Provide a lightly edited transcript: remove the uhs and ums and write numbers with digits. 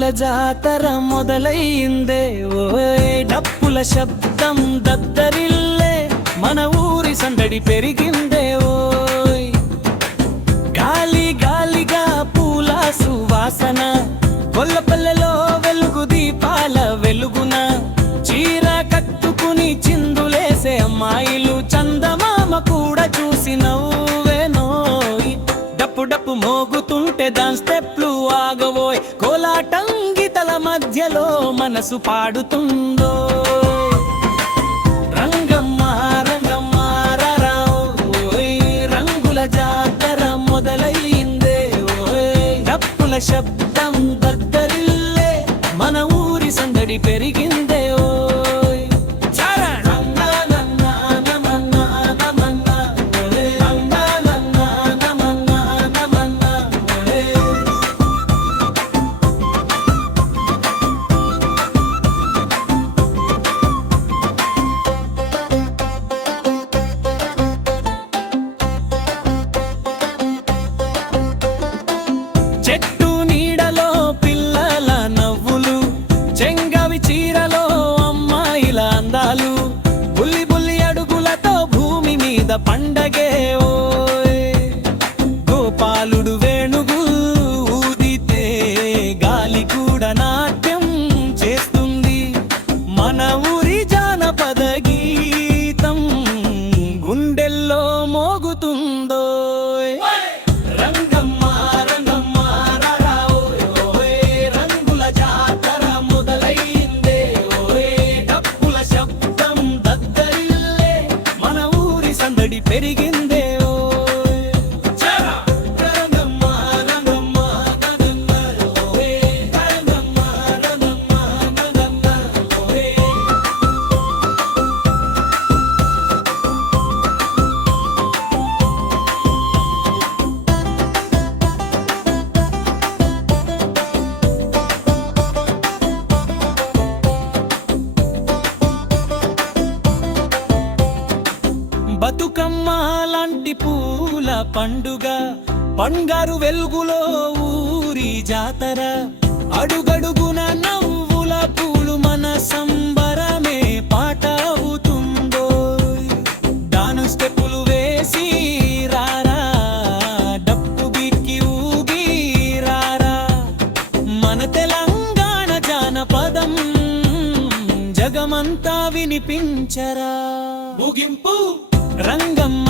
రంగుల జాతర మొదలైందే ఓయ్ డప్పుల శబ్దం దద్దరిల్లే మన ఊరి సందడి పెరిగిందే ఓయ్ గాలి గాలిగా పూల సువాసన కొల్లపల్లెలో వెలుగు దీపాల వెలుగున చీర కట్టుకుని చిందులేసే అమ్మాయిలు చందమామ కూడా చూసి నవ్వేనోయ్ డప్పు డప్పు మోగుతుంటే దాని స్టెప్లు ఆగవోయ్ కోలాటం గీతల మధ్యలో మనసు పాడుతుందో రంగమ్మ రంగమ్మ రారావోయ్ రంగుల జాతర మొదలైందే ఓయ్ డప్పుల శబ్దం దద్దరిల్లే మన ఊరి సందడి పెరిగిందే ఓయ్ చెట్టు నీడలో పిల్లల నవ్వులు చెంగవి చీరలో అమ్మాయిల అందాలు బుల్లి బుల్లి అడుగులతో భూమి మీద పండగే ఓయ్ గోపాలుడు వేణుగు ఊదితే గాలి కూడా నాట్యం చేస్తుంది మన ఊరి జానపద గీతం గుండెల్లో మోగుతుందో రంగమ్మ రంగమ్మ రారావోయ్ ఓయ్ రంగుల జాతర మొదలైందే ఓయ్ డప్పుల శబ్దం దద్దరిల్లే మన ఊరి సందడి పెరిగిందే ఓయ్ రంగమ్మ రంగమ్మ గగన్న ఓయ్ రంగమ్మ రంగమ్మ గగన్న ఓయ్ బతుకమ్మ లాంటి పూల పండుగ బంగారు వెలుగులో ఊరి జాతర అడుగడుగున నవ్వుల పూలు మన సంబరమే పాట అవుతుందో దాను స్టెప్పులు వేసి రారా డప్పు బిక్కి ఊగి రారా మన తెలంగాణ జానపదం జగమంతా వినిపించరా ముగింపు రంగమ్మ